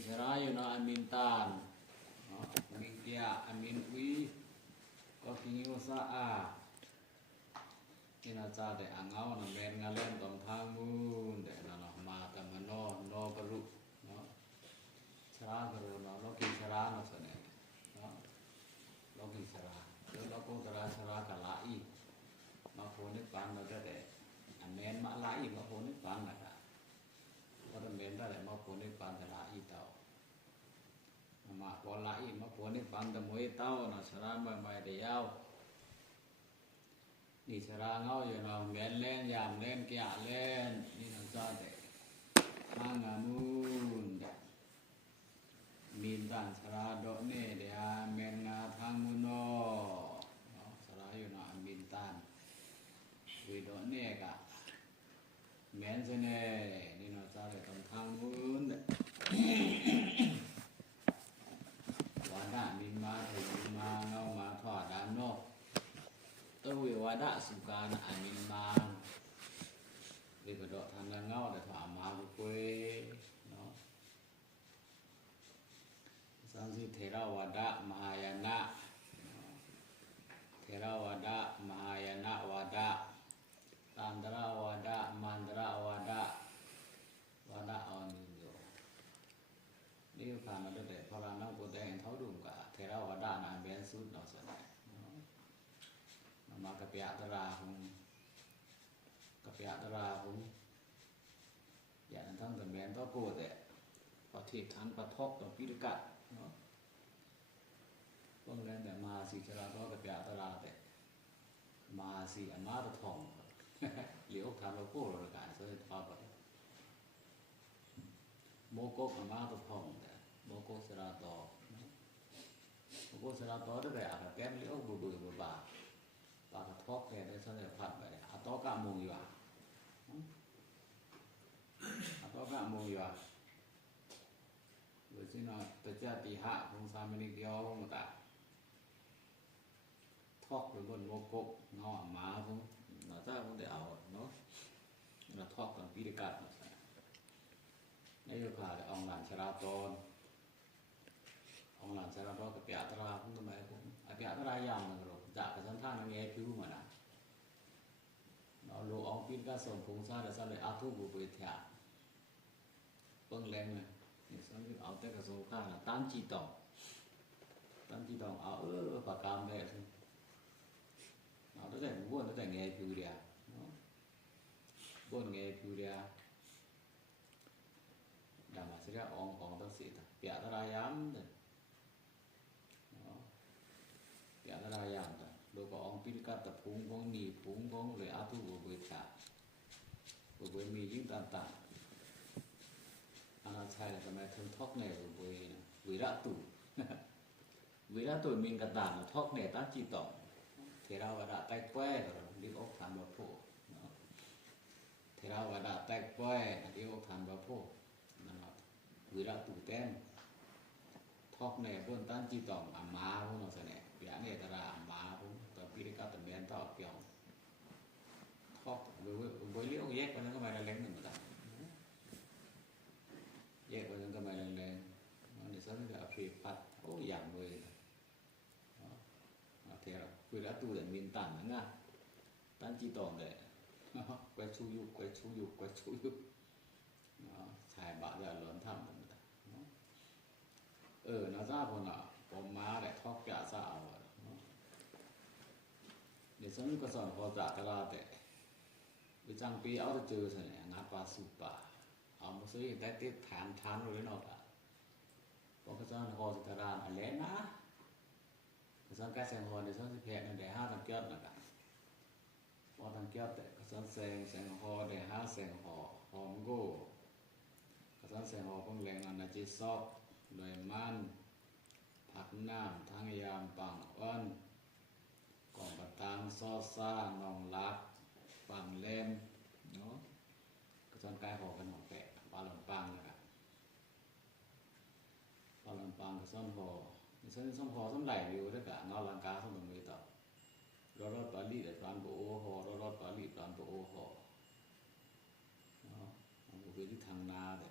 Israel na amintan mingkia amin ui ko kingiu sa a ina cha de angau na men ngalen tom thang mun de na ma ta mano no paru no chara garo no lo ki chara no sane no lo ki chara lo ko chara ka lai ma ko ni pan no de an men ma lai ma ko ni pan na ka ko de men da ma ko ni pan ka lai tao ma ko lai ma ko ni pan da moi tao na chara ma mai de yaoนี่ชราเงาอยู่เนาะแม่นแล่นยามแล่นแก่แล่นนี่นำซาแต่ทางานูนมีนตันชราดอกนี่เดียแม่นงาทางมุนอเนาะชราอยู่เนาะมีนตันวิดอกนี่ก็แม่นซะแน่นี่นำซาแต่ตรงทางมุนว่าดามีมาถึงมาเงามาทอดดานนอกวิวาดะสุกานะอามินมังวิบดอทันเงาได้ถามมาบุคุยเนาะสังสิเทราวาดะมหายนะเทราวาดะมหายนะวาดะตันตราวาดะมันตราวาดะวาดะอนิโยนี่ผ่านมาตั้งแต่พระนางโกแดงเท่าดุมกะเทราวาดะนะเบนสุดเนาะซั่นมากะเปียตราหงกะเปียตราหงอย่างนั้นทั้งแต่แม่นต่อโกแต่ประเทศทันประทอกต่อปิฎกะเนาะต้องแลนแต่มาสิชราก็กะเปียตราแต่มาสิอมาตะทองเหลียวทานเราโกระกะซะฟ้าบ่โมโกอมาตะทองแต่โมโกสราตอโมโกสราตอได้อะแก้มเหลียวบ่บ่าปากทอกแค่ได้ซะได้พัดไปอะตอกะมงอยู่อะตอกะมงอยู่อะโดยที่เนาะตะจติหะของสามินิเดียวมตะทอกหรือบนโมกกเงาหมาพุ่นน่ะถ้าพุ่นได้เอาเนาะน่ะทอกกันปิฎกะในโอกาสอองหลานชราตนอองหลานชราตนกะเปียตราพุ่นก็หมายพุ่นอะเปียตรายามนึงจากสันทานแงผิวมานะเนาะโลอองปิฎกะสมพงษาได้ซะเลยอาทุบุเปทะเบิ่งแรงเลยนี่ซั่นคือเอาแต่กระโซค่าน่ะตันจีตองเอาปากกามได้ซิเอาแต่บ่วนแต่แงผิวเดียเนาะบ่วนแงผิวเดียดามาสิระอองของตังสิตะเปียตรายามเด้เปียตรายามโลกอองปิฎกะตะพุงของนีพุงของเลยอาทุบุเปทะบ่บ่มียิ่งต่างๆอาณาชัยทำไมถึงทอกแน่บ่วิระตุวิระตุมีนกะตานทอกแน่ตันจิตองเทราวดะใต้แป้ก็ดิอกฐานบ่โพเนาะเทราวดะใต้แป้ดิอกฐานบ่โพนั่นล่ะวิระตุแต้มทอกแน่บนตันจิตองอามาพุ่นเนาะซะแน่เปียเนตราอามาพุ่นต่อปิฎกะตะแม่นต่อเปียวทอกบ่เลี้ยวแยกไปนั้นก็ไม่ได้แรงนึงตะแยกไปนั้นก็ไม่แรงๆมันนี่ซั่นก็อภิพัฒน์โอ้อย่างเลยเนาะเทระวิระตุได้มีนตันนะตันจิตองได้เนาะกวยชูยุกเนาะชายบะได้หลอนทำเนาะนะซาพุ่นน่ะผมมาได้ทอกกะซะเอาเนาะนี่ซั่นก็สอนพอจะตราแต่วิจังปีเอาจะเจอซะเนี่ยงาปาสุปะเอามาซื้อได้ติดฐานเลยเนาะอ่ะพอก็สอนพอสิตรานอันแลนะก็สอนกะแสงฮอได้สอนสิแพะนั่นได้5ตังเกียรติน่ะพอตังเกียรติก็สอนแสงฮอได้5แสงฮอหอมโกก็สอนแสงฮอของแรงอันน่ะจิซอกโดยมันผักน้ำทางยามปังอ้อนกองปะตางซอซ่านองลักปังเล่มเนาะก็สอนกายหอกันหอแปะปลาลำปังนะครับปลาลำปังก็สอนหอนี่สอนหอสำไหลอยู่แล้วก็เงาลังกาสอนตรงนี้ต่อรอดปาลีได้ปานโบโอหอรอดปาลีปานโบโอหอเนาะมันก็คือที่ทางนาเด้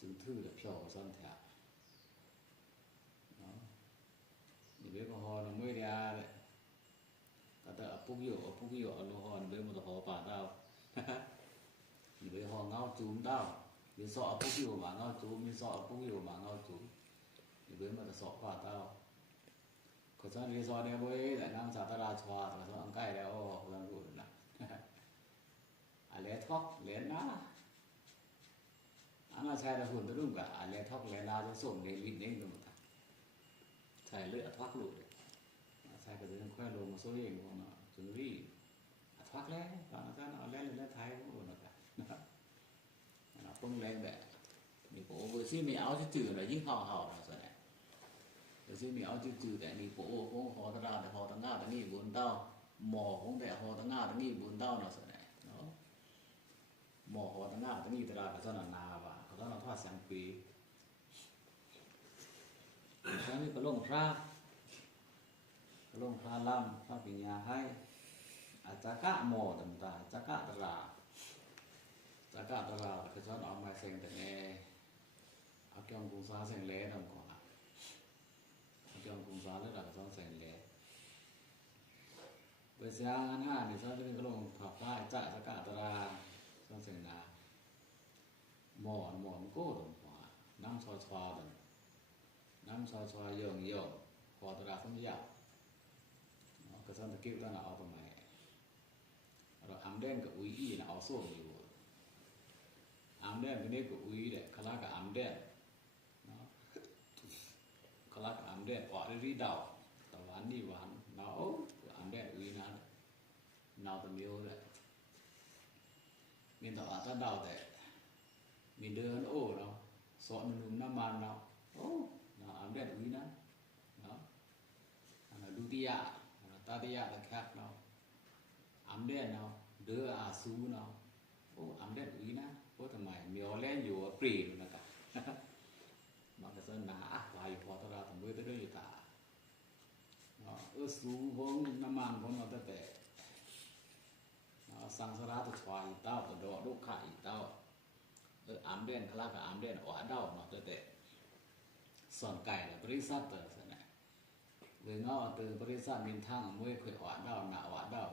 จ จึงถือแล้วเพียวซั่นแท้เนาะนี่เว้ก็ฮอนมื้อเดียวแหละก็แต่ปุกอยู่เอาโลฮอนเว้มันก็ฮอป่าดาวนี่เว้ฮอเงาจูมดาวมีซอปุกอยู่มาเงาจูมมีซอปุกอยู่มาเงาจูมนี่เว้มันก็ซอป่าดาวก็ซั่นรีซอเนี่ยเว้ยแต่นางสาตราชวาก็ซั่นใกล้แล้วก็ซั่นพูดนะale thok le na ana sai da hun tu ga ale thok le na so som le li ne tu ta sai le thok lu de sai ka den khoi lo ma so yin ko na tu ri thok le ta na ta na le thai ko na ka na pung le be ni ko wo si mi ao chi chữ là yin hao hao na so ne wo si mi ao chi chữ de ni ko ko ho ta da de ho ta nga ta ni bun dao mo hong de ho ta nga ta ni bun dao na so neหมอตะหน้าตะนี่ตะลาก็ซั่นนาว่าเขาต้องทอดสังปีครั้งนี้ก็ลงพระล้ำพระปิญญาให้อาจักะหมอต่างๆจักะตะลาก็ซั่นเอามาเซ็งแต่แน่เอาเกี่ยงกุงซาเซ็งแลนำก่อนเอาเกี่ยงกุงซาแล้วก็ซั่นเซ็งแลเปิดเสียง5นี่ซั่นก็ลงขับได้จักะตะลาซั่นเซ็งนาหมอนโก้ดงหัวนำชอชอดันนำชอชอยงพอตราสัญญาก็ซั่นตะกี้แล้วน่ะเอาตรงไหนเราอำแดงกับอุยอีน่ะเอาโซ่อยู่อำแดงก็นี่ก็อุยแหละคลาก็อำแดงเนาะคลาก็อำแดงออกรีดาวตะวันนี่หวานเนาะอำแดงอุยนั้นเนาตะเมียวแหละมีตะว่าตะดาวแต่มีเดินโอ้เนาะสอนนุ่มน้ำมันเนาะโอ้เนาะอำแดงอุยนะเนาะอันนั้นดุติยะตาติยะตะคักเนาะอำแดงเนาะเด้ออาสูเนาะโอ้อำแดงอุยนะโอ้ทำไมเมียวแล่นอยู่ปรีนนะกะมันก็ซั่นนาหลายพอตะราตะมื้อตะเด้ออยู่ตาเนาะสูของน้ำมันของเนาะแต่สังสาราตะชวายเต้าตะดอดุขะอีเต้าอำแดนคลาก็อำแดนออดาวเนาะแต่สอนไก่ละบริษัทเตอร์ซั่นน่ะเวยเงาตึบริษัทมินทางมวยค่อยออดาวน่ะออดาว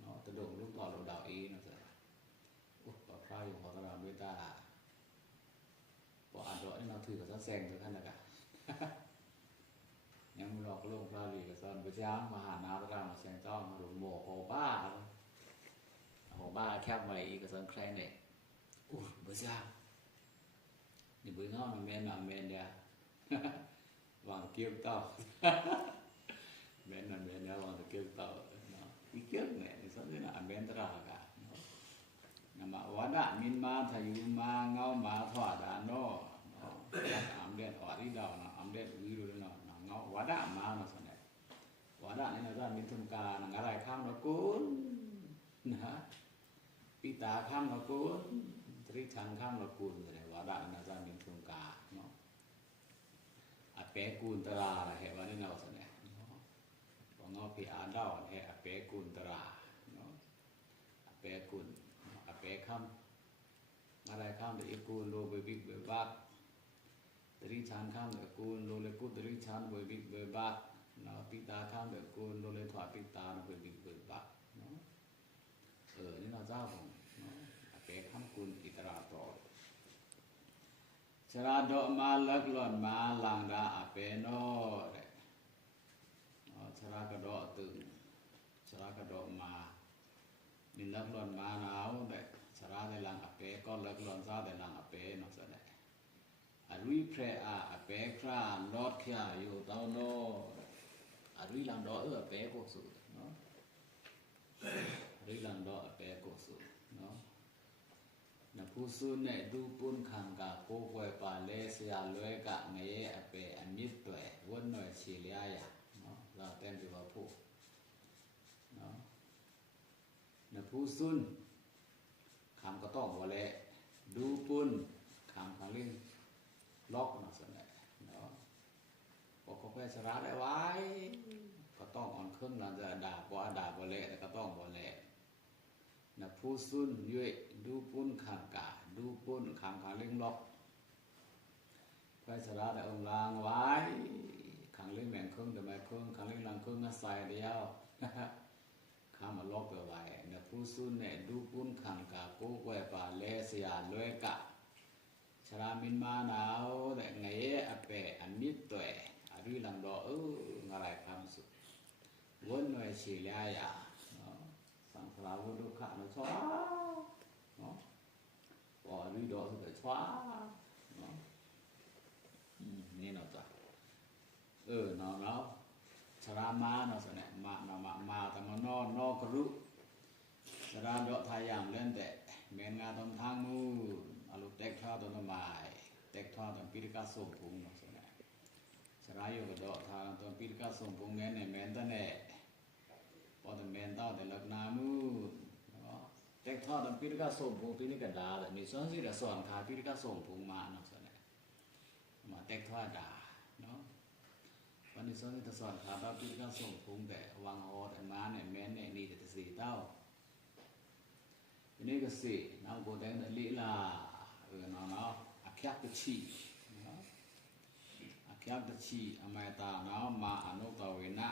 เนาะตะดงลูกต่อลูกดาวอีเนาะซั่นอุปพระอยู่พอตะราเวตาบ่อันดอกนี่เนาะถือก็แซงอยู่คั่นน่ะกะยังรอกลงพระลีก็ซ่อนบ่จ้างมหานาตะรามาแซงจ้องมาหลวงหมอโหบ้าโหบ้าแคบไว้อีกก็ซั่นแคลงนี่อู้บ่จ้างนี่บ่เงาแม่นแม่นเด้อวางเกี่ยวเต้าแม่นแม่นวางเกี่ยวเต้าเนาะอีเกี่ยวเนี่ยนี่ซั่นน่ะแม่นตะรากะเนาะนามวะดะมินมาทะยุมาเงามาทอดาเนาะอำเดนอริดาวนะอำเดนวิรุเนาะเงาวะดะมาเนาะซั่นน่ะวะดะนี่น่ะซั่นมินทุมกานะงะไรข้ามเนาะกุนนะปิตาข้ามเนาะกุนตริชังข้ามเนาะกุนแสดงวะดะน่ะซั่นมินทุมกาเนาะอเปกุนตราละเหว่านี่เนาะซั่นน่ะเนาะบ่เงาพิอาดาวแฮอเปกุนตราเนาะอเปกุนอเปข้ามอะไรข้ามได้อีกูลโลเบบิกเบบักตริชันข้ามได้กูลโลเลกุตริชันเบบิกเบบักเนาะปิตาข้ามได้กูลโลเลถอดปิตาเบบิกเบบักเนาะนี่เนาะเจ้าของเนาะอเปข้ามกูลอิตราตอชราดอกมาลักหล่อนมาลังดาอเปโนเด้เนาะชรากระดอกตึงชรากระดอกมานี่ลักหล่อนมาหนาวเด้ชราได้ลังอเปก็ลักหล่อนซาได้ลังอเปเนาะซะได้อรุยแพรอเปคราลอดคยาอยู่เต้าโนอรุยลังดออเปโกสุเนาะอรุยลังดออเปโกสุเนาะนะผู้ซุนเนี่ยดูปุ้นคังกะโกกวยปาเลเสียลวยกะเงยอเปอมิตรตัววนหน่อยชีเลียยะเนาะเราเต้นอยู่ว่าผู้เนาะนะผู้ซุนคำก็ต้องว่าแลดูปุ้นคำของลิงล็อกเนาะซั่นแหละเนาะบ่ก็แพ้สระได้ไว้ก็ต้องอ่อนเครื่องนั่นจะด่าบ่ด่าบ่แลแต่ก็ต้องบ่แลนะผู้ซุนยุยดูปุ้นคำกะดูปุ้นคำของลิงล็อก สระได้องค์ลางไว้ขังเล่นแม่งครึ่งแต่แม่ครึ่งขังเล่นลังครึ่งใส่เดียวข้ามาลบไปไว้เนี่ยผู้ซุนเนี่ยดูปุ้นขังกะปุ๊กไว้ป่าเลเสียลวยกะชรามินมาหนาวแต่ไงอะเปอันมิดตัวอะรีลังดองอะไรความสุขวนหน่วยเสียยาเนาะสังสารวัฏดุขะเนาะชวาเนาะบ่รีดอสุดชวาเนาะนี่เนาะจ้ะเนาะชรามาเนาะสเนี่ยมาแต่มานอกรุชราดอกทายามเล่นแต่แม่นงาตอนทางมูอลุเต็กท่าตอนไม้เต็กท่าตอนปิริกาส่งพุงเนาะสเนี่ยชราอยู่กับดอกทางตอนปิริกาส่งพุงแม่นเนี่ยแม่นตะแน่พอแต่แม่นเต้าแต่ลักนามูเนาะเต็กท่าตอนปิริกาส่งพุงปีนี้ก็ดาแล้วนี่สอนสิได้สอนขาปิริกาส่งพุงมาเนาะสเนี่ยมาเต็กท่าดาเนาะวันนี้สอนจะสอนขาบาปิริกาส่งพุงแต่วางออแต่มาเนี่ยแม่นเนี่ยนี่แต่สี่เต้าทีนี้ก็สินำโกแดงลีลาเนาะอักยักตะชีเนาะอักยักตะชีอมัยตาเนาะมาอนุตเวนะ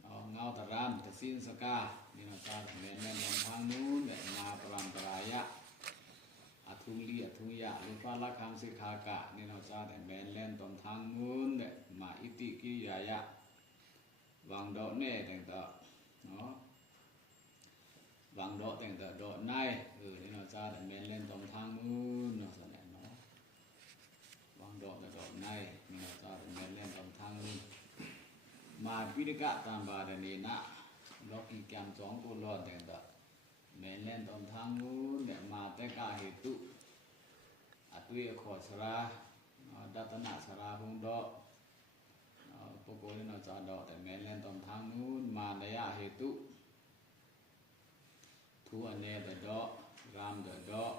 เนาะเงาตะรานตะสินสกานี่เนาะตาแม่นๆทางนู้นเนี่ยมาปรามปรายะอทุงลีอทุงยะหรือฟ้าละคังสิขากะนี่เนาะจ้าแต่แม่นแล่นตรงทางนู้นเนี่ยมาอิติกิยายะวางดอกแน่แต่งตะเนาะวางดอกแต่งแต่ดอกในนี่เนาะจ้าแต่แม่นเล่นตรงทางนู้นเนาะซั่นแหละเนาะวางดอกแต่ดอกในนี่เนาะจ้าแต่แม่นเล่นตรงทางนู้นมาปิริกะตามบาดนี้นะดอกอีกยาม2ตัวรอดแต่งแต่แม่นเล่นตรงทางนู้นเนี่ยมาแต่กะเหตุอตุยขอสราดัตนะสราพุงดอกปกติเนาะจ้าดอกแต่แม่นเล่นตรงทางนู้นมาดยะเหตุทุอันเนตดอกรามเดดอก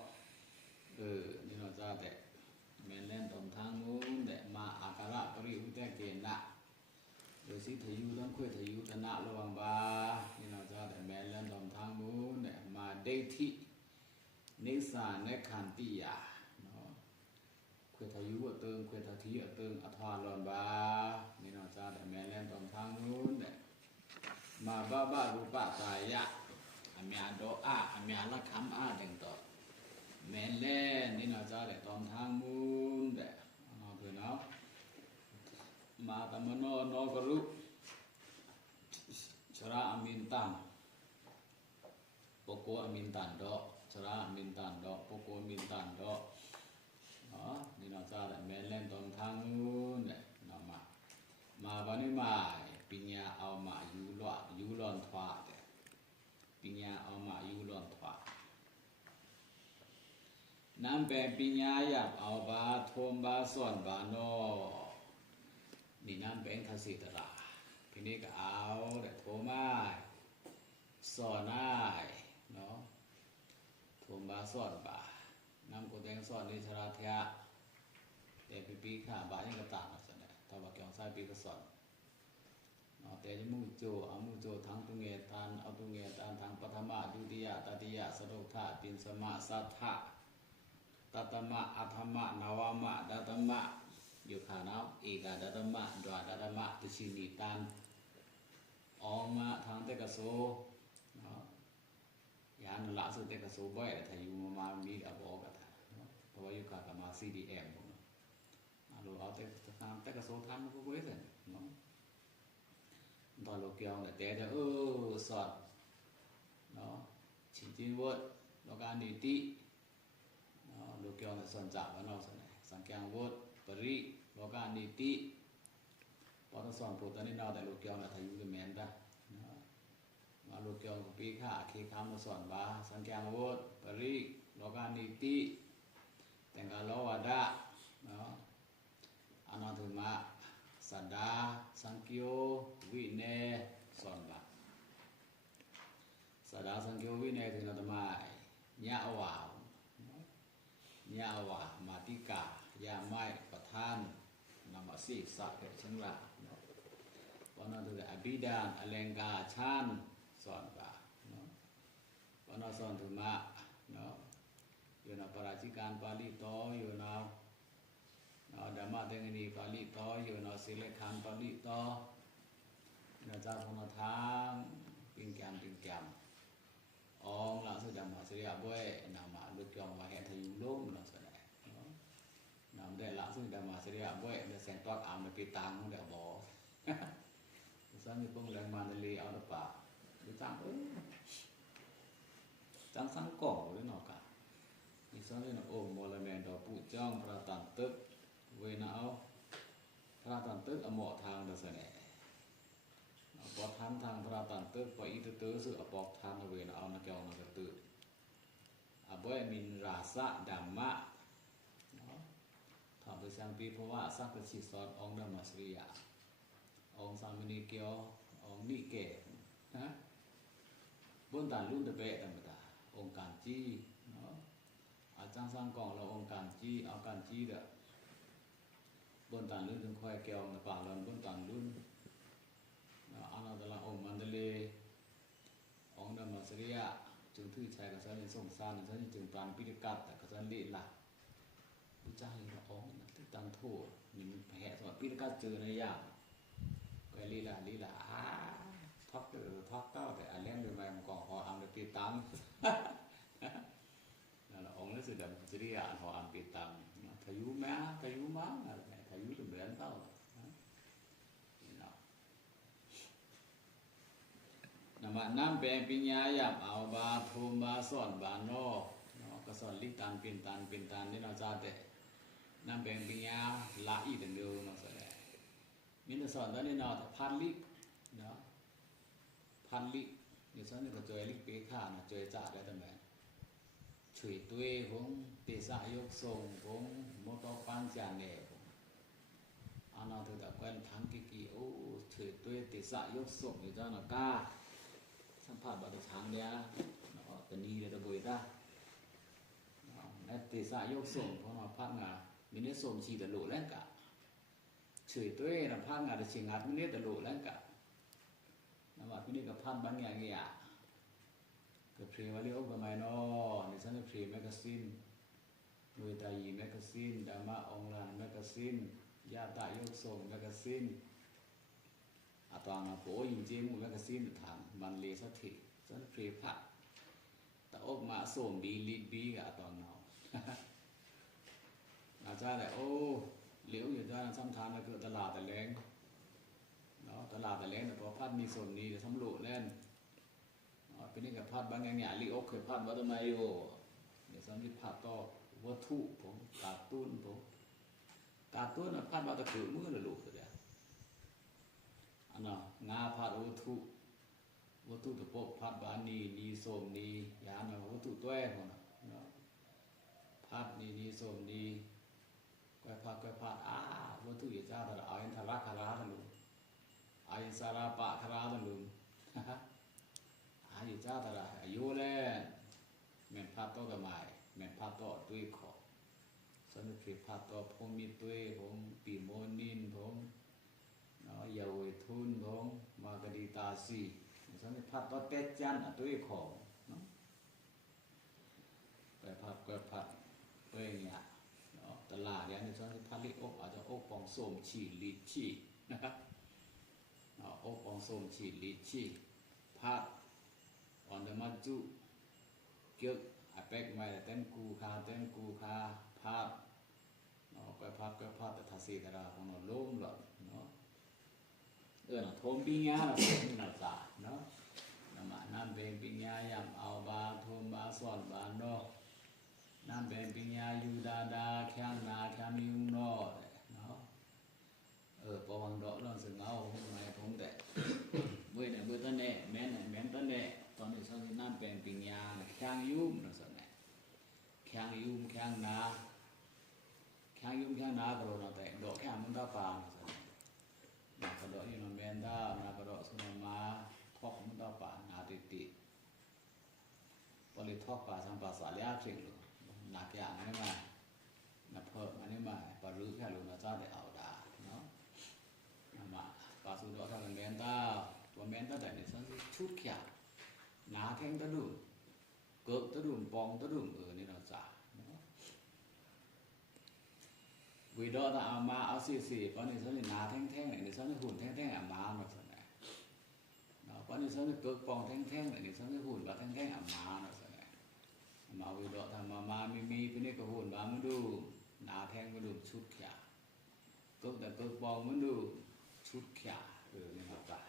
นี่เนาะจ้าแต่แม่นเล่นตรงทางนู้นแต่มาอาการะปริอุเตเกนะโดยสิทยุทั้งคุยทยุตนะระวังบานี่เนาะจ้าแต่แม่นเล่นตรงทางนู้นแต่มาเดทินิสาเนขันติยาเนาะคุยทยุเติงคุยททิเติงอทวารอนบานี่เนาะจ้าแต่แม่นเล่นตรงทางนู้นแต่มาบารูปะตายะอเมียโดอาอเมียละคำอาจังต่อแม่นแล่นี่เนาะจ้าได้ตอมทางมูนแดเนาะเพิ่นเนาะมาตะมโนโนกรุชราอมินตันปโกอมินตันดอกชราอมินตันดอกปโกอมินตันดอกเนาะนี่เนาะจ้าได้แม่นแล่นตอมทางมูนแดเนาะมาบัดนี้มาปิญญาเอามาอยู่ลอนทวาปิญญาเอามาอยู่ลอนทวาน้ำแปลปิญญาอยากเอาบาโทมบาส่วนบาโนนี่น้ำแปลทศิตราทีนี้ก็เอาแต่โทมาสอนได้เนาะโทมบาส่วนบาน้ำโกแดงส่วนนิชราเทะแต่ปีข้าบายังกระต่างกันซั่นแหละถ้าว่าเกี่ยวใส่ปีก็สอนแต่จะมูโจอามูโจทั้งตุเงตานเอาตุเงตานทางปฐมะดุติยะตติยะสโรธะตินสมะสัทธะตัตมะอัฏฐมะนวมะดัตมะอยู่ขาเนาะเอกาดัตมะดวาดัตมะติชินิตานออกมาทางเตกโสเนาะยานละสุเตกโสบ่อยถ้าอยู่มามีอบอกกะเนาะเพราะว่าอยู่ขากับมา CDM เนาะเราเอาเตกโสทำก็บ่ได้ซั่นเนาะตอนโลเกียวเนี่ยแต่จะสอดเนาะชินจินวดโลกานิติเนาะโลเกียวเนี่ยสอนจับว่าเนาะสังเกตวดปริโลกานิติพอต้องสอนโพตนี่เนาะแต่โลเกียวเนี่ยถ้าอยู่กับแม่นตาเนาะมาโลเกียวปีค่าเคคามมาสอนบาสังเกตวดปริโลกานิติแต่งกาโลวดะเนาะอนันตุมะสันดาสังคิโยวิเนสอนบาสันดาสังคิโยวิเนถึงธรรมะญะวามาติกายาไม้ประธานนามสิสักเกชังละเนาะวันนั้นคืออภิดานอเลงกาชานสอนบาเนาะวันนั้นสอนธรรมะเนาะอยู่ในปราชิการปาลิโตอยู่ใน dengan ini kali to yo no silakan kali to na cha phong na thang pinkyam ong la su jam ma sri a bwe na ma lu kyong wa he thayu lom na sa dai nam de la su jam ma sri a bwe de sen twak am de pi tang de bo sa ni pong lang ma de li au de pa du tang tăng sáng cổ đấy nó cả thì sau đây là ôm một là mền đó phụ trong và tàn tức về não ra tàn tức ở mọi thang là sẽ này có thang ra tàn tức và ý tứ sự ở bọc thang là về não nó kéo nó cái tự à bởi mình ra sa đam mạ thằng tôi sang piเพราะว่าสักกระชิดซ้อนองค์ดำมาสริยาองค์สามินีเกียวองค์นิเกะนะบนตาลุ่นตะเปะธรรมดาองค์การจี้เนาะอาจารย์สร้างกองเราองค์การจี้เอาการจี้เด้อบนตานลุ่นถึงค่อยเกี่ยวในป่าลอนบนตานลุ่นอาณาตะละองค์มันเดเลองค์ดำมาสริยะจึงถือชัยกับสันนิสงสารสันนิจึงปรานปิฎกัตแต่กับสันนิละพุทธเจ้าเลยละองค์นั้นที่ตั้งโทษนี่มันแผลสมัยปิฎกัตเจอในยามก็ลีละทอกเก้าแต่อันเล่นโดยไม่ก่อหออัมเปียตังนั่นแหละองค์นั้นสุดดำจริยาหออัมเปียตังทายุม้าทายุเหมือนเต้านั่นว่าน้ำแปลงปิญญาหยาบเอาบาภูมิบาสอนบานอก็สอนลิตันเป็นตันนี่เราจะแต่น้ำแปลงปิญญาละอีแต่เดียวเราสอนมินสอนตอนนี้เราแต่พันลิเนาะพันลินี่ฉันนี่ก็จอยลิเปข้านะจอยจ่าได้ตั้งแต่ช่วยตัวของเตสายกส่งของมอตปันจานเนี่ยอันนั้นถือแต่กันทั้งกี่โอ้ช่วยตัวเตสายกส่งอยู่เจ้าหน้าก้าสัมผัสบัตรทางเนี่ยเป็นนี่เลยตะบุยตาและเตสายกส่งเพราะมาพักงามินิส่งชีตะลุแล้วกะช่วยตัวนะพักงาจะเชียงหัดมินิตะลุแล้วกะนวัดมินิกับพันบางอย่างเงี้ยกับเพลวาริโอกับไมโนในชั้นเพลแมกกาซีนเวทายีแมกกาซีนดามาองลานแมกกาซีนยาตายกส่งแมกกาซีนอาตองโปยิงเจมูแมกกาซีนถามบันเลสถิชั้นเพลพัดแต่ออกมาส่งบีลีบีกับอาตองเนาอาจารย์เลยโอ้เหลียวอยู่ด้านซ้ำทานแล้วเกิดตลาดแต่แรงเนาะตลาดแต่แรงแต่พอพัดมีส่วนนี้จะสำรวจเล่นเป็นนี่กับพัดบางอย่างเนี่ยลีโอเคยพัดวัตถุไมโอเดี๋ยวสำหรับพัดต่อวัตถุผมการ์ตูนนะพัดวัตถุมือละลูกเดียวอันน่ะงาพัดวัตถุตะโปกพัดบานีโสมนียานะวัตถุตัวเองเนาะพัดนีโสมนีก้อยพัดวัตถุอย่าจ้าแต่เอาอินทราคาราตะลุงเอาอินสาราปะคาราตะลุงอยู่เจ้าตลาดอายุแล้วแม่พัดโตกับไม้แม่พัดโตตุ้ยขอสนุกคือพัดโตพงมีตุ้ยผมปีโมนินผมเนาะยาวทุนผมมากระดีตาสีสนุกพัดโตเตจันตุ้ยขอเนาะไปพัดตุ้ยเนี่ยเนาะตลาดอย่างนี้สนุกพัดลิอกอาจจะอกปองส้มฉีลิชีนะครับเนาะอกปองส้มฉีลิชีพัดon the maju kêu apec mai tên cu kha phát nó cái phát để thà xì ra còn nó lôm lợn nó là thôn pin nhá là thôn là giả nó là mà nam bên pin nhá yam ao ba thôn ba sòn ba no nam bên pin nhá yu da khan na khan yu no nó bỏ bằng đó nó dừng ao hôm nay không để bữa tân nè mén tân nèตอนนี้เขาที่น้ำเป็นปิญญาแข้งยุ่มนะสันเนี่ยแข้งยุ่มแข้งนาก็โดนแต่ดอกแข้งมันตาปางนะสันนากระโดดอยู่นอนเบนด้านากระโดดสุนันมาทอกมันตาปางนาติพอเลยทอกป่าทางป่าสาเลียเข่งหรือนักอย่างนี้มานับเพิ่มอันนี้มาปลาลื้อแค่หรือนาจ้าได้เอาดาเนาะมาป่าสุดอกทางเบนด้าตัวเบนด้าแต่ในสันชุดแขกนาแข้งตะดุมเกิดตะดุมปองตะดุมนี่เราจ่า วิดอตาเอามาเอาซี่ๆปานนี้ซั่นหนาแท่งๆนี่ซั่นหุ่นแท่งๆอามาเนาะซั่นน่ะเนาะปานนี้ซั่นเกิกปองแท่งๆนี่ซั่นหุ่นว่าแท่งๆอามาเนาะซั่นน่ะมาวิดอตามามีๆปานนี้ก็หุ่นว่ามันดูหนาแท่งมันดูชุดขยาก็แต่เกิกปองมันดูชุดขยานี่ครับป่ะ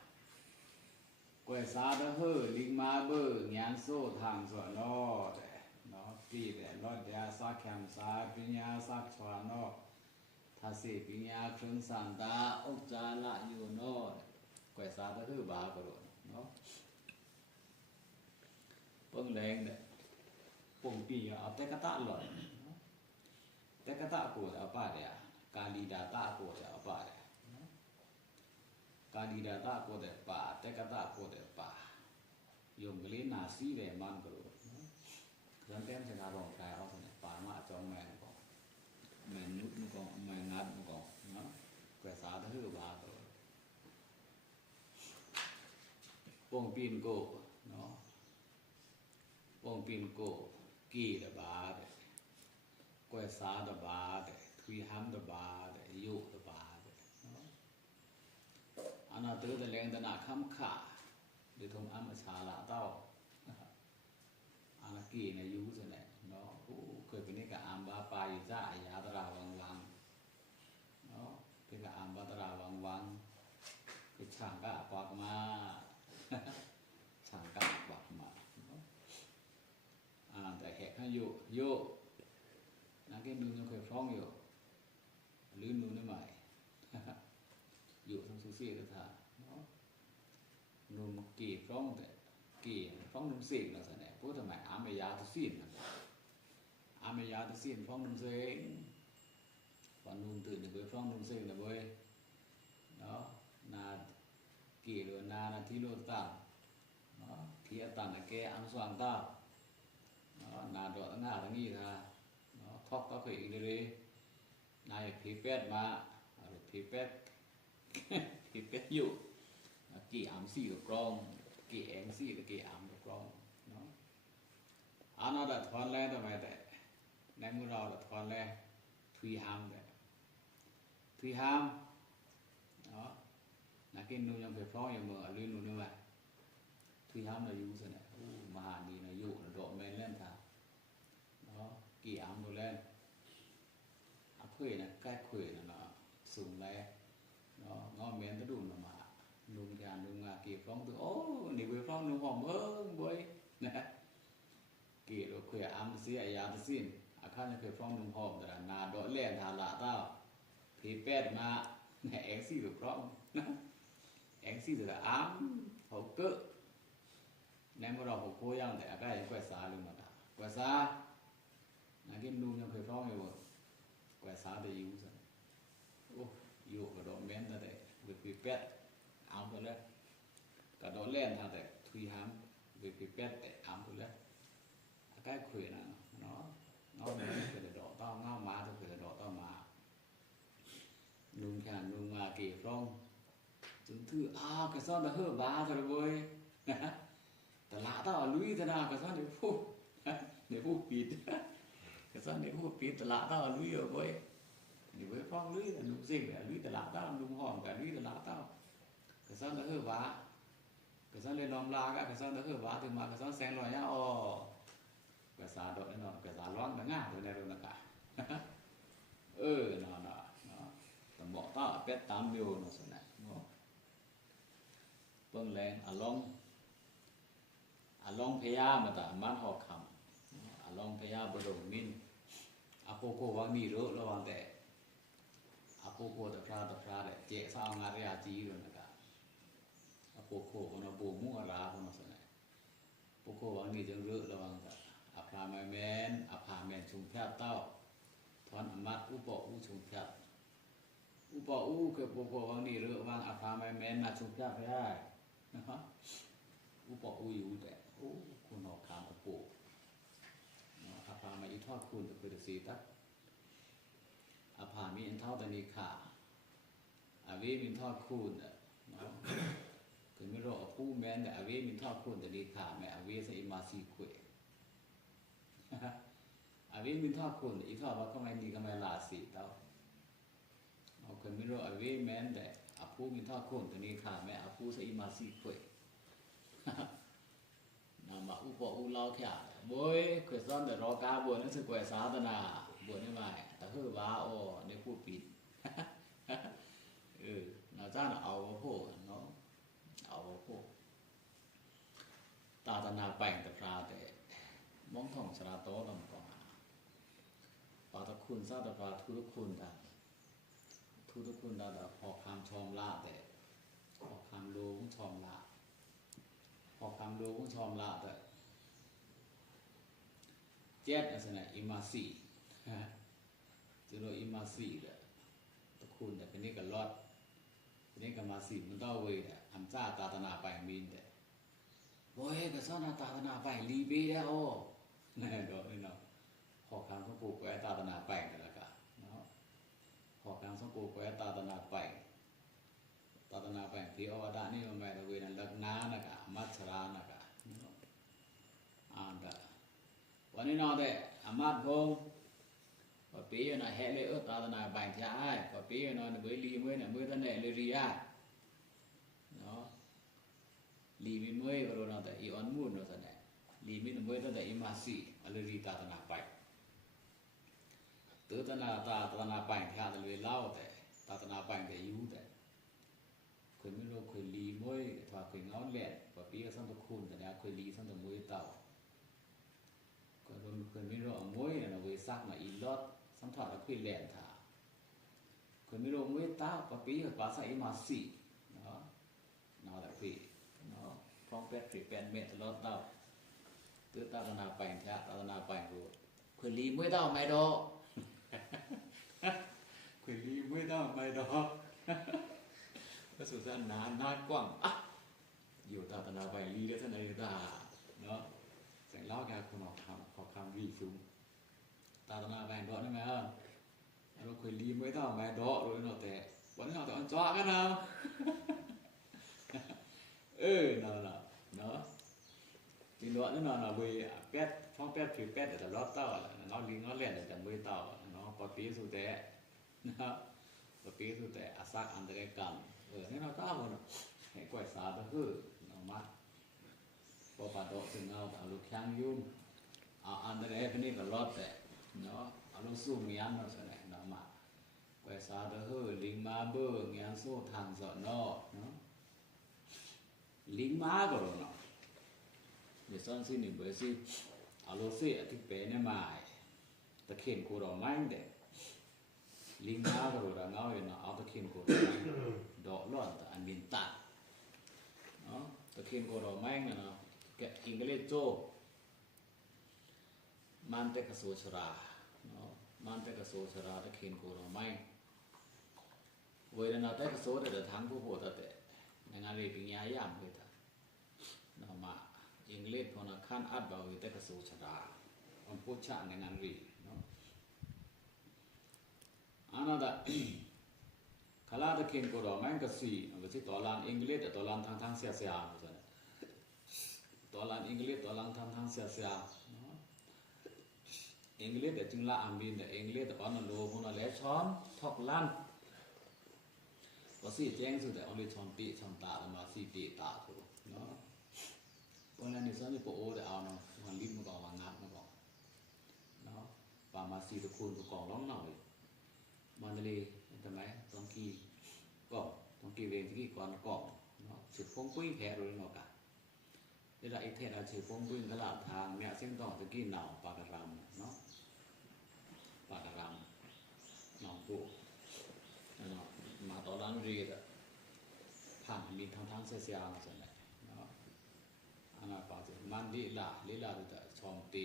กวยซาดะเฮอลิงมาเบอญานโซทางสวนอเนาะตีแดรอดยาซาแคมซาปิญญาสักชวานอทาสิปิญญาครึงสันตาอุจจาระอยู่นอกวยซาดะเฮอบาก็เนาะเปิ้งแรงเนี่ยป่งปีเอาแต่กะตะหล่อนแต่กะตะโกเอาป้าเด้กาลีดาตะโกเอาป้าเด้กาลีดาตะโกแต่ป่าแต่กะตะโกแต่ป่ายมกะเลนาซีเวมันก็จันเต็มสนาลองกายเอาเนี่ยป่ามาจองแม่นก็แม่นนุษย์มันก็แม่นนัดมันก็เนาะกว่าสาทะฮือบาก็ป่งปีนโกเนาะป่งปีนโกกีดะบาเดกว่าสาดะบาเดทวีหัมดะบาเดยุดะบาเดเนาะอันนั้นตื้อตะแรงตะนาคำขาดิทมอัมชาละเต้าอากีในยุซะแหละเนาะผู้เคยเป็นนี่ก็อามบาปายจ้าอายาตราวังเนาะเป็นก็อามบาตราวังเป็นช่างกะปากมาช่างกะปากมาเนาะแต่แหกให้อยู่นักเก็ตดูยังเคยฟ้องอยู่ลืมดูได้ใหม่อยู่ทั้งซูซี่ก็ท่าเนาะนุ่มกี่ฟ้องแต่กี่ฟ้องนุ่มเสียงแล้วซะแน่ผู้ทำไมอามยาตะซีนอามยาตะซีนฟ้องนุ่มเสียงวันนุ่มตื่นไปฟ้องนุ่มเสียงน่ะเว้ยเนาะนากี่หรือนาที่โลตาเนาะที่ตันแกอันสว่างตาเนาะนาดอกหน้าทั้งนี้ค่ะเนาะทอกก็เคยอีกเลยนายผีเป็ดมาผีเป็ดอยู่กี่อามซี่กับกรองกี่แองซี่กับกี่อามกับกรองเนาะอันนั้นถอนแล้วทำไมแต่ในมือเราถอนแล้วทวีหามแต่ทวีหามเนาะนักกินนูยังไปฟ้องอย่างเมื่อลืมนูนี่ว่าทวีหามเราอยู่ซะเนี่ยมหาดีนะอยู่ดอกแม่นเล่นท่าเนาะกี่อามดูแลอเพิ่นน่ะใกล้คุยน่ะเนาะสูงแล้วเนาะงอแม่นตะดุนมาลุงยานลุงมากี่ฟ้องตัวโอ้นี่ไปฟ้องลุงหอมบ่ยนะกี่เราคุยอามเสียยาตะซินอาคันเคยฟ้องลุงหอมแต่นาดอกแล่นทาละเต้าผีเป็ดมาแองซี่ถูกร้องนะแองซี่ถูกอามเขาเกะในเมื่อเราโคย่างแต่อาการยังกว่าสาลุงมากว่าสานักกินลุงยังเคยฟ้องอยู่กว่าสาได้อยู่ซะโอ้อยู่กับดอกแม่นแต่ผีเป็ดเอาไปแล้วก็โดนเล่นทางแต่ทุยหามไปเป็ดแต่เอาไปแล้วอาการคุยนะเนาะเงามันเกิดดอกต้อเงามาต้องเกิดดอกต้อมาลุงแค่ลุงมากี่ฟองจนถือกระซ่อนตะเฮือบาซะเลยเว้ยแต่ละต้อลุยตะนากระซ่อนได้พูดปิดกระซ่อนได้พูดปิดแต่ละต้อลุยเอาเว้ยนี่เว้ยฟองลุยแต่ลุงซิ่งลุยแต่ละต้อลุงหอมกับลุยแต่ละต้อกระซ่อนตะเฮือบากระซ่อนเลยล้อมลากะกระซ่อนตะเฮือบาถึงมากระซ่อนแสงลอยยาอ้อกระซ่าดอกแน่นอนกระซ่าร้อนง่ายตัวในโรงกะเนาะต้องบอกต้าเป็ดตามอยู่เนาะซั่นน่ะเนาะเบิ่งแรงอลองพยามาตะมันหอกคำอลองพยาบ่ดงมินอโปโกวามีโรระวังแต่อโปโกตะพราได้เจซางารยาจีอยู่นะกะอโปโกคนบ่มุอราคนซั่นน่ะโปโกวามีจังเรระวังตะอภาแม่นอภาแม่นชุมแพทเต้าถอนอมัดอุปอุชุมแพทอุปอุคือโปโกวานี่เรวางอภาแม่นน่ะชุมแพทได้นะฮะอุปอุอยู่แต่โอ้คุณออกคำอโปอภามาอีทอดคุณคือสีตักอภามีอันเท่าตะนีขาอเวมินทอดคุณเนาะคือไม่รอผู้แม่นแต่อเวมินทอดคุณตะนีขาแม่อเวสอิมาซีคุยอเวมินทอดคุณอีทอดว่าก็ไม่มีก็ไม่ลาสีเต้า คนไม่รู้เวแม่นแต่อาผู้มีท่าคนตัวนี้ค่ะแม่อาผู้ใส่มาสิค่อยนามาอุปอุเลาแค่บ่ยค่อยซ้อนแต่รอกาบวชนั้นสึกว่าสาธนาบวชได้ไหมแต่คือว่าโอ้ในผู้ปิดน่าจะเอาพวกเนาะเอาพวกตาตนาแปลงแต่พราแต่มองท่องสระโตนำก่อนปาตะคุณซาตะพาทุกคุณตาทุกคุณตาพอคำชมละแต่พอคำรู้ชมละพอคำรู้ชมละแต่เจ็ดอันนั้นอิมาสีจะโดยอิมาสีแหละตะคุณแต่คนนี้ก็รอดคนนี้ก็มาสีมันต้องเว้ยแหละอันจ้าตาตนาไปมีนแต่โอ้ยก็ซ่อนตาตนาไปลีเบียโอ้แน่ดอกนี่เนาะพอคำสมปูแกตาตนาไปแต่ละกะเนาะพอคำสมปูแกตาตนาไปตาตนาไปที่อวดานี่มันหมายถึงเวนันลักนานะกะมัชรานะกะอ่านกะวันนี้เนาะแต่อามาดพงปะปีน่ะแฮเลยตาตนาไปที่อ้ายปะปีเนาะเบยลีมื้อน่ะมื้อท่านได้เลยรีอ้ายเนาะลีมีมื้อบ่รู้เนาะแต่อีออนมูนเนาะซั่นแหละลีมีมื้อท่านได้อิมาสีอเลรีตาตนาไปตือตนาตาตนาไปที่อาเลยเล่าแต่ตาตนาไปแต่อยู่แต่คนไม่รู้เคยลีมื้อถ้าเคยเงาแหละปะปีก็สันตะคุณแต่แล้วเคยลีสันตะมื้อเต่าก็คนไม่รู้มื้อน่ะเวซักมาอีลอดสัมผัสกับพี่แลนท่าคนไม่รู้มื้อตาปะปีก็ปาใส่มาสิเนาะเนาะแต่พี่เนาะพร้อม8 เมตรตลอดเต้าตื้อตาตนาไปแท้ตาตนาไปรู้คนลีมื้อเต้าไม่ดอกคนลีมื้อเต้าไม่ดอกก็สุดท้ายนานกว้างอ่ะอยู่ตาตนาไปลีก็ท่านใดตาเนาะเสียงเล่าแกคนออกคำรีฟุ้งตาตนาไปดอกได้มั้ยเราเคยลีมื้อเต้าไม่ดอกรู้เนาะแต่วันนี้เราต้องจ้อกันเนาะนั่นล่ะเนาะกินดอกนั่นน่ะเว้ย8ช่อง8ถือ8แต่รอบเต้าเนาะลิงเนาะแล่นแต่มื้อเต้าเนาะปะปีสุแต่นะปะปีสุแต่อาซักอันตะกันนี่เราตาบ่เนาะให้ก้อยสาตะคือเนาะมาบ่ปาดอกถึงเอาลูกช้างยุ่มอันตะได้พนี้ก็รอดแต่เนาะเอาลูกสู้เมียนเนาะซั่นแหละเนาะมาก้อยสาตะคือลิงมาเบ้อเงียนสู้ทางสอนเนาะลิงมาก็เนาะเดี๋ยวซ่อนสินี่เบอร์สิเอาโลเซที่เปเนี่ยมาตะเข็นกูดอกไม้เด้ลิงมาก็ดอกเงาอยู่เนาะเอาตะเข็นกูดอกร้อนตะอันมินตัดเนาะตะเข็นกูดอกไม้เนาะแกอิงก็เลยโจมันแต่กระโสชราเนาะมันแต่กระโสชราตะเข็นกูดอกไม้เวลานาแต่กระโสแต่ทางผู้โหตะแต่ในงานเรียนยายามเฮ็ดเนาะมาอังกฤษพอนะคันอัดบ่าวแต่กระโสชรามันพูดชะในงานรีเนาะอันนั้นดะคลาตะเข็นกูดอกไม้ก็สิก็สิตอลานอังกฤษแต่ตอลานทางเสียๆว่าซั่นตอลานอังกฤษตอลานทางเสียๆเนาะอังกฤษแต่จึงละอันบินแต่อังกฤษแต่ปอนโลพวกนั้นแลช้อนทอกล้านก็สิแจ้งสุดแต่เอาเลยช้อนปีช้อนตาแล้วมาสิปีตาถูกเนาะวันนั้นนี่ซั่นนี่ปโอแต่เอาเนาะมันลิ้นมันก็วางงัดมันก็เนาะปามาสิตะคูณก็กองร้องหน่อยมันเลยทำไมต้องกี่ก็ต้องกี่เวงที่ก่อนกองเนาะสิพงปุ้ยแพ้โดยเนาะกะเวลาอีเทศอาสิพงปุ้ยกะลาทางเนี่ยเส้นต้องตะกี้หนาวปากกะรำเนาะปากกะรำหนองปูเนาะมาตอนนั้นเรียดผ่านมีทางเสียๆซั่นแหละเนาะอันนั้นปาสิมันลีลาแต่ชอมตี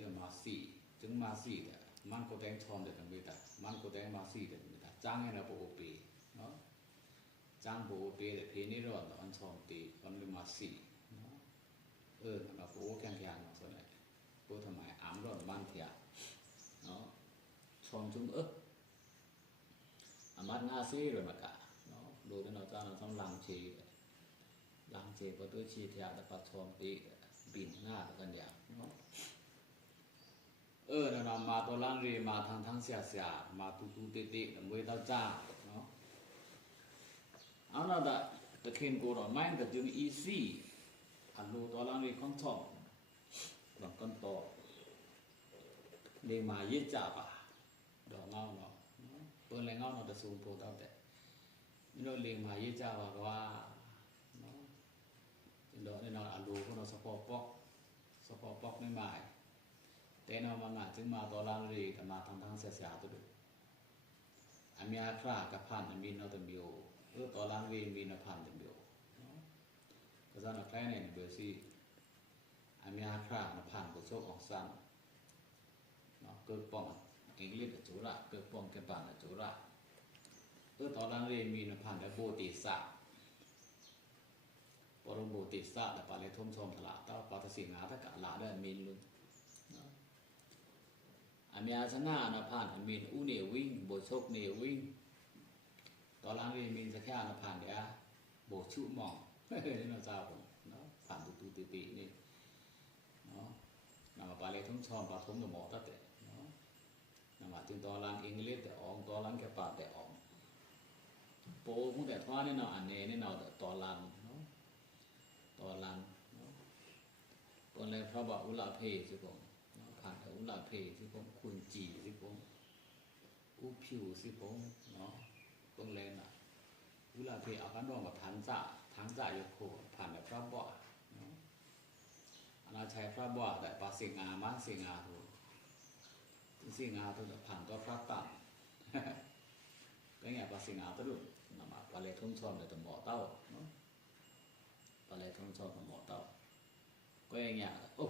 แต่มาสี่จึงมาสี่แต่มันก็แตงชอมแต่ไม่ได้มันก็แตงมาสี่แต่ไม่ได้จ้างให้เราโปเปเนาะจ้างโปเปแต่เพนี่ร้อนอันชอมตีมันเลยมาสี่เนาะเราโปแข็งๆเนาะซั่นแหละโปทำไมอามร้อนมันเถียเนาะชอมจุงอามัดงาซีเลยมากะเนาะดูแต่เนาะจ้าเราต้องลังเชบ่ตัวชีเถียแต่ปัดชอมตีบินหน้ากันอย่างเนาะ นั่นน่ะมาตัวล่างเรีมาทางเสียมาตูติมวยเต้าจ้าเนาะเอาน่ะตะเคนกูรอไม่ก็จึงอีซี่อันรู้ตัวล่างเรีของช่องหลังกันต่อเรีมาเยอะจ้าป่ะดอกเงาเนาะเปิ้นแรงเงาเนาะจะสูงโพเต้าแต่นี่เราเรียมาเยอะจ้าว่าเนาะเดี๋ยวนี่เนาะอันรู้พวกเราสปอร์ตป๊อกไม่หมายแต่เนาะมางานจึงมาตัวล่างเรีกันมาทางเสียตัวดูอันมีอาครากับพันอันมีนอตเบียวตัวล่างเรีมีนพันเบียวก็จะนักแค่เนี่ยเบียวสิอันมีอาครากับพันก็โชคออกซ้ำเนาะเกิดป้องอังกฤษจุระเกิดป้องกันปานจุระตัวล่างเรีมีนพันและโบติสะปรมโบติสะแต่ปาเลทมชมถลาต้าปาทศิงาถ้ากะละได้มีนลุนอันมีอาชนะนพันอันมีนอุเนวิ่งโบโชคเนวิ่งตอนหลังเรียนมีนสักแค่นพันเดียโบชุมองนี่เราเจ้าผมเนาะผ่านตูตีนี่เนาะนำมาปาเลทมชมปาทมกับหมอตั้งแต่เนาะนำมาจึงตอนหลังอังกฤษแต่อองตอนหลังแค่ปาแต่อองโปมุ่งแต่ท่านี่เนาะอันเนนี่เนาะตอนหลังตอนหลังตอนแรกพระบาอุลาเพสิผมผ่านแต่อุลาเพสิผมคุณจีสิผมอุผิวสิผมเนาะตรงแรงน่ะอุลาเพเอากันรองกับทางจ่าโยโคผ่านแต่พระบาเนาะอนาชัยพระบาแต่ปาสิงามาสิงาถูกสิงาตัวผ่านตัวพระตัดก็ไงปาสิงาตัวดุนำมาปาเลทุ่มชอนเลยตัวหมอเต้าเนาะปาเลทุ่มชอนตัวหมอเต้าก็อย่างเงี้ยโอ้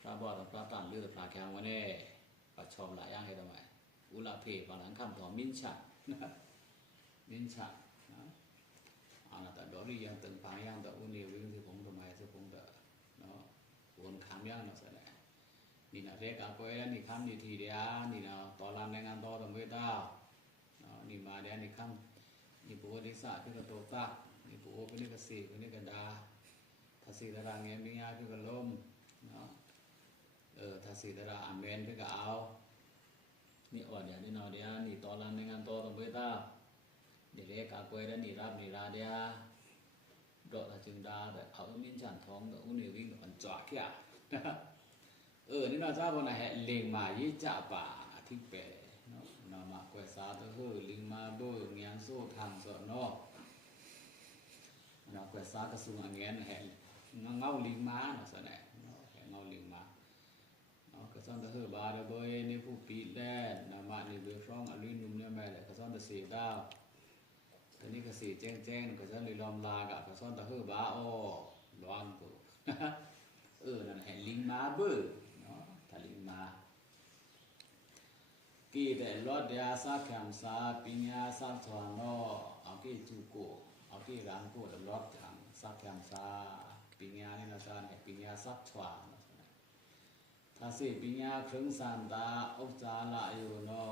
พระบอดพระตันเลือดพระแข็งวันนี้ปะชอมหลายอย่างให้ทำไมอุลาเพปาหลังคำถอมินชัมินชันะอันนั้นแต่ดอรี่ยังตึงปางยังแต่อุเนวิ่งที่ผมทำไมที่ผมแต่เนาะวนคำยังเนาะแสดงนี่นะเรียกอะไรนี่คำนี่ทีเดียนี่นะต่อรำในงานต่อตรงเวทานี่มาเดียนี่คำนี่ปุโอดิสะที่กระโตตานี่ปุโอเป็นนี่กสีเป็นนี่กระดาทัศสีตารางเงี้ยมีงานที่กระลมเนาะทัศสีตารางอเมนที่กระเอานี่อ่อนเดียนี่นอเดียนี่ต่อรำในงานต่อตรงเวทานี่เรียกอะไรนี่รับนี่ราเดียดอกจึงดาแต่เอามิ้นฉันท้องแต่อุ้นวิ่งมันจ่อแค่นี่เราเจ้าคนไหนเลี้ยงมายี่จ่าป่าที่เปะเนาะนามะกวยสาตัวเฮเลี้ยงมาเบอร์เงี้ยโซ่ทางสนอกเรากวยสากระสุนเงี้ยแห่เงาเลี้ยงมาเนาะสนะเนาะเงาเลี้ยงมาเนาะกระซ้อนตัวเฮบาร์เบอร์นี่ผู้ปีแดนนามะนี่เบอร์ฟรองอลินุ่มเนี่ยแม่เลยกระซ้อนตัวเสียดาวตอนนี้กระสีแจ้งกระซ้อนเลยลอมลากะกระซ้อนตัวเฮบาโอ้ร้อนกูนั่นแห่เลี้ยงมาเบอร์ทะลิมากีแต่รถยาสักแคมซาปิญญาสักถอนนอเอากีจูโกเอากีรังโกแต่รถทางสักแคมซาปิญญานี่นะจ๊ะเนี่ยปิญญาสักถอนถ้าสิปิญญาครึ่งสันตาอุจาระอยู่นอ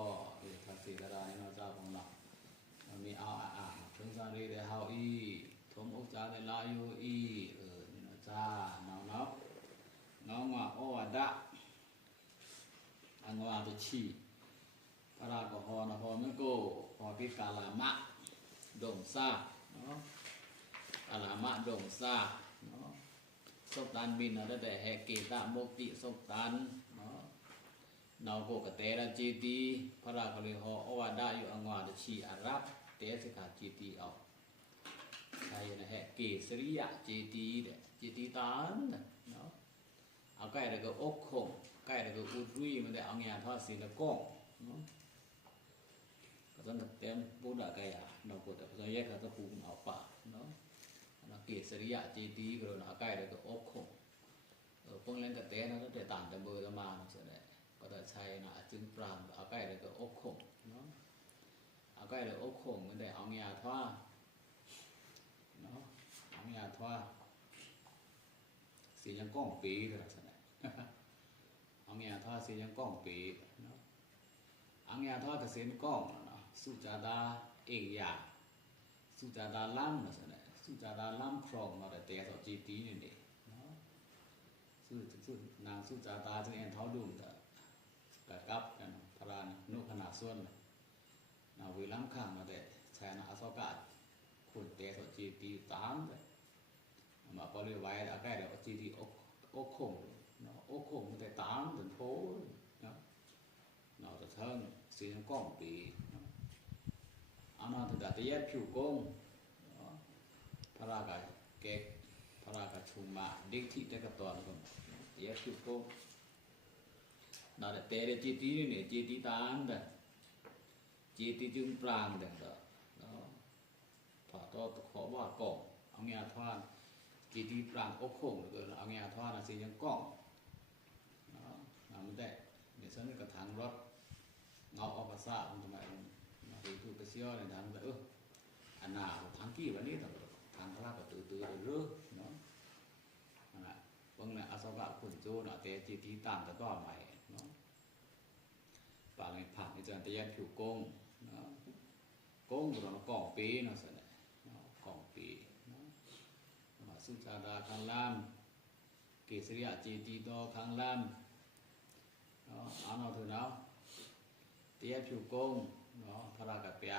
ถ้าสิกระดานี่นะจ๊ะของเรามันมีเอาครึ่งสันเรียกเฮาอีทมอุจาระละอยู่อีนี่นะจ๊ะน้องว่าโอวดะอังวาตุชีพระราชหอนะหอมันโกหอพิกาลามะดงซาเนาะกาลามะดงซาเนาะสกตันบินนะแต่แหกเกตะโมกติสกตันเนาะนาวโกกเตระจีตีพระราชหอโอวดะอยู่อังวาตุชีอารับเตสิกาจีตีเอาใช่นะแหกเกสริยะจีตีเดจีตีตานเนาะเอาใกล้แล้วก็อกคงใกล้แล้วก็อุดรุยมันได้เอาเงี้ยทอดสีละก้องเนาะก็ต้องเต็มบูดะกายเราก็แต่เราแยกกันก็ปูเอาป่าเนาะเราเกศริยะเจดีก็เราใกล้แล้วก็อกคงพวกเล่นกับเต้นะก็แต่ต่างแต่เบอร์ละมาเสร็จแล้วก็แต่ใช้นะจึงปรามเอาใกล้แล้วก็อกคงเนาะเอาใกล้แล้วอกคงมันได้เอาเงี้ยทอดเนาะเอาเงี้ยทอดสียังก้องปีก็ได้เอาเงี้ยทอดสียังก้องปีเนาะเอาเงี้ยทอดกับเส้นก้องเนาะสุจาดาเอกยาสุจาดาล้ำนะสิเนี่ยสุจาดาล้ำครองมาแต่เตะต่อจีตีนี่เนาะนางสุจาดาจึงเอ็นเท้าดุมแต่ แต่กับกันพระานนุขนาดส่วนนาวิล้ำข้างมาแต่ใช้นาอสกาคุณเตะสจีตีตามเลยมาพอเรียกไว้อาแก่เดี๋ยวจีตีอกคงเนาะอกคงมันแต่ตามถึงโพเนาะเราจะเทิงสีน้ำก้องปีอันนั้นถึงแต่แยกผิวกงพระรากาเก๊กพระรากาชุมมาเด็กที่ได้กระตอนกันแยกผิวกงน่าจะเตะจีตีนี่เนี่ยจีตีตามแต่จีตีจึงปรางแต่เนาะพอต่อขอว่ากองเอาเงี้ยทอนจีตีปรางอกคงเกินเอาเงี้ยทอนสียังก้องเนาะมันได้เดี๋ยวฉันก็ทางรถเงาออกภาษาทำไมมาดูตัวไปเชี่ยวในทางแบบอันน่าทางกี่วันนี้ทางพระก็ตื่นเรื่อเนาะบางเนี่ยอาสวะขุนโจเนาะแต่จีตีตามแต่ก็ใหม่เนาะป่าในผักในจานตะยันผิวกงเนาะกงเรากล่องปีเนาะสิเนี่ยกล่องปีเนาะมาสุชาดาคังลามเกษริยจีตีโตคังลามเนาะเอาเนาะเถอะเนาะตะยันผิวกงเนาะพระราชเปีย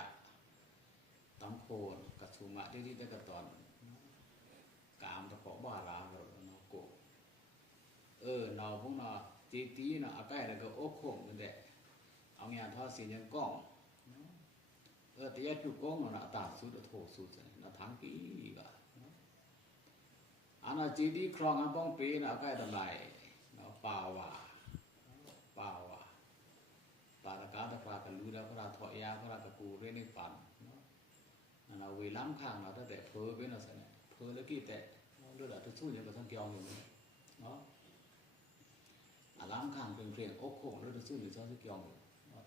ตั้งโคนกัจฉุมะที่ได้กระตอนกามตะขอบ้าราเราเนาะโกเนาพวกเนาะตีตีเนาะอาใกล้แล้วก็อกโค้งนั่นแหละเอาเงี้ยทอดสียังก้องแต่ยัดผิวก้องเนาะตาสุดโถสุดเนาะทางกี่ก็อันนั้นจีดีครองอันป้องปีเนาะอาใกล้ทำไรเนาะป่าวาปาตะการตะปากันรู้แล้วพระราถอยาพระราตะกูเรื่อยในฝันนั่นเราเวล้ำข้างเราตั้งแต่เพ้อเป็นเราเสนอเพ้อแล้วกี่แต่เรื่องอะไรสู้อย่างกับทั้งเกี่ยวอยู่เนาะล้ำข้างเป็นเพลงอกโค้งแล้วสู้อยู่ซ้อนที่เกี่ยวอยู่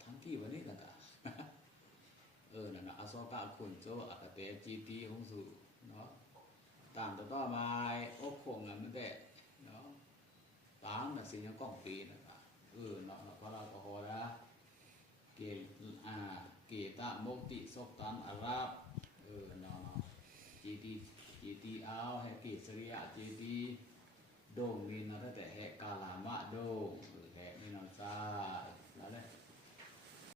ทั้งที่วันนี้กันอ่ะนั่นนะอาสกะคุณโจอากาเตจีตีของสู่เนาะตามต่อมาอกโค้งนั่นแต่เนาะตามน่ะสิ่งยังก้องปีนะครับเนาะพระราชโหระเกตะโมติสกตันอาราบเนาะจีตีเอาให้เกษริยะจีตีโดงมีนะแต่แหกกาลามะโดง